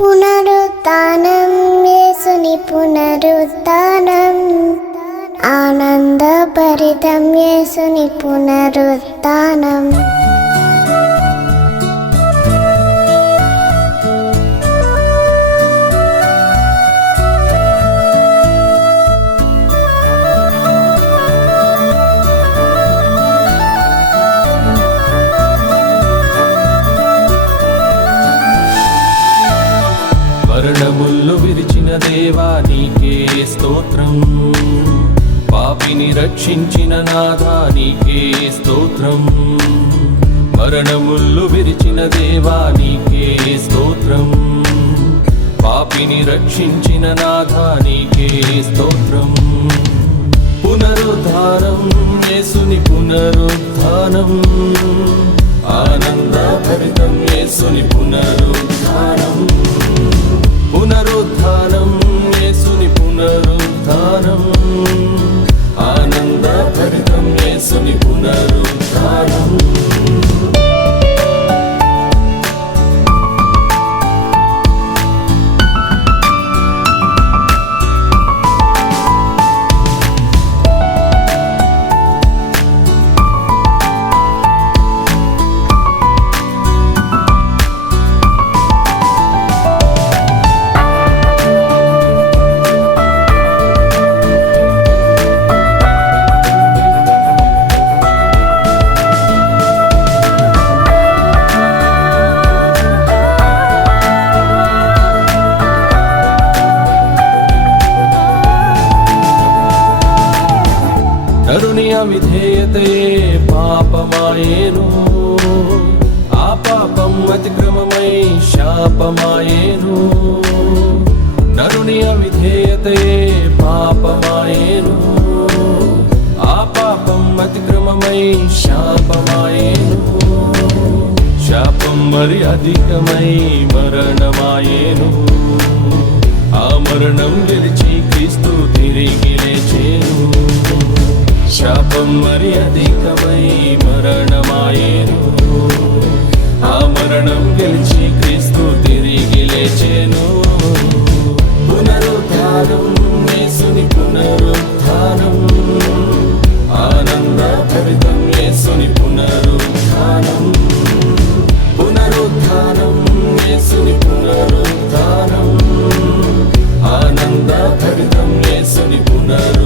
పునరుత్నం యేసుని పునరుత్నం. ఆనందభరితం యేసుని పునరుత్నం. మరణముళ్ళు విరిచిన దేవా నీకే స్తోత్రం. పాపిని రక్షించిన నాథా నీకే స్తోత్రం. మరణముళ్ళు విరిచిన దేవా నీకే స్తోత్రం. పాపిని రక్షించిన నాథా నీకే స్తోత్రం. పునరుద్ధారం యేసుని పునరుద్ధానం. ఆనంద యేసుని నరుని పాపమాయేను. ఆ పాపం అతిక్రమమై శాపమాయేను. నరుని అవిధేయతే పాపమాయేను. ఆ పాపం అతిక్రమమై శాపమాయేను. శాపం మరి అధికమై మరణమాయేను. ఆ మరణం గెలిచి క్రీస్తు తిరిగి లేచేను. శాపం మరి అధికమై మరణమాయేను. ఆ మరణం గెలిచి క్రీస్తు తిరిగి లేచేను. పునరుద్ధానం యేసుని పునరుద్ధానం. ఆనంద భరితం యేసుని పునరుద్ధానం. పునరుద్ధానం యేసుని పునరుద్ధానం. ఆనంద భరితం యేసుని పునరు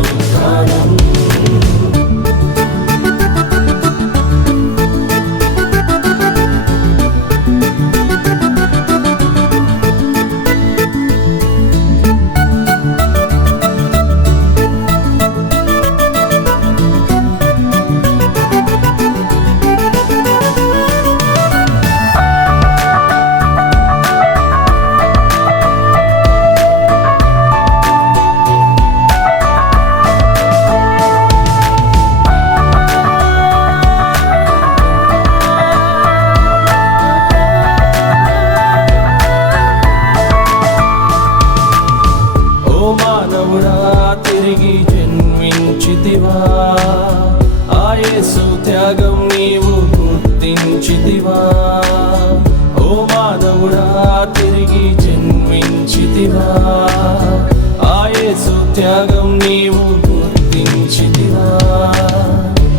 మార్గం నీవు గుర్తించితివా? ఓ మాధవుడా తిరిగి జన్మించితివా? ఆయేసు త్యాగం నీవు గుర్తించితివా?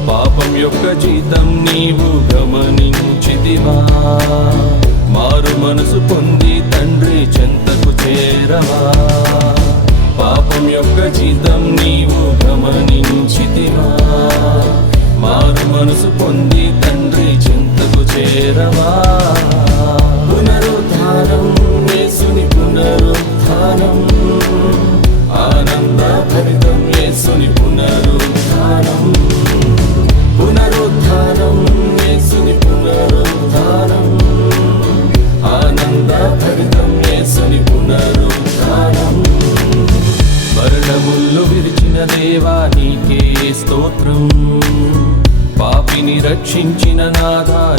పాపం యొక్క జీతం నీవు గమనించితివా? మారు మనసు పొంది తండ్రి చెంతకు చేరవా? పాపం యొక్క జీతం నీవు గమనించితివా? మారు మనసు పొంది తండ్రి చింతకు చేరవా? రక్షించిన నాథా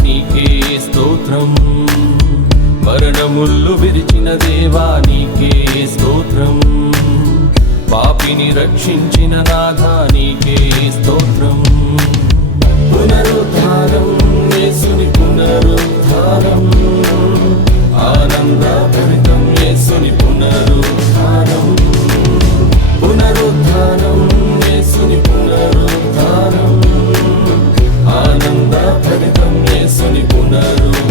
స్తోత్రం. మరణముళ్ళు విరిచిన దేవా స్తోత్రం. పాపిని రక్షించిన నాథా స్తోత్రం. పునరుద్ధారం యేసుని పునరుద్ధారం ఆనంద భరితం యేసుని పునరుద్ధారం Sony em Bonarão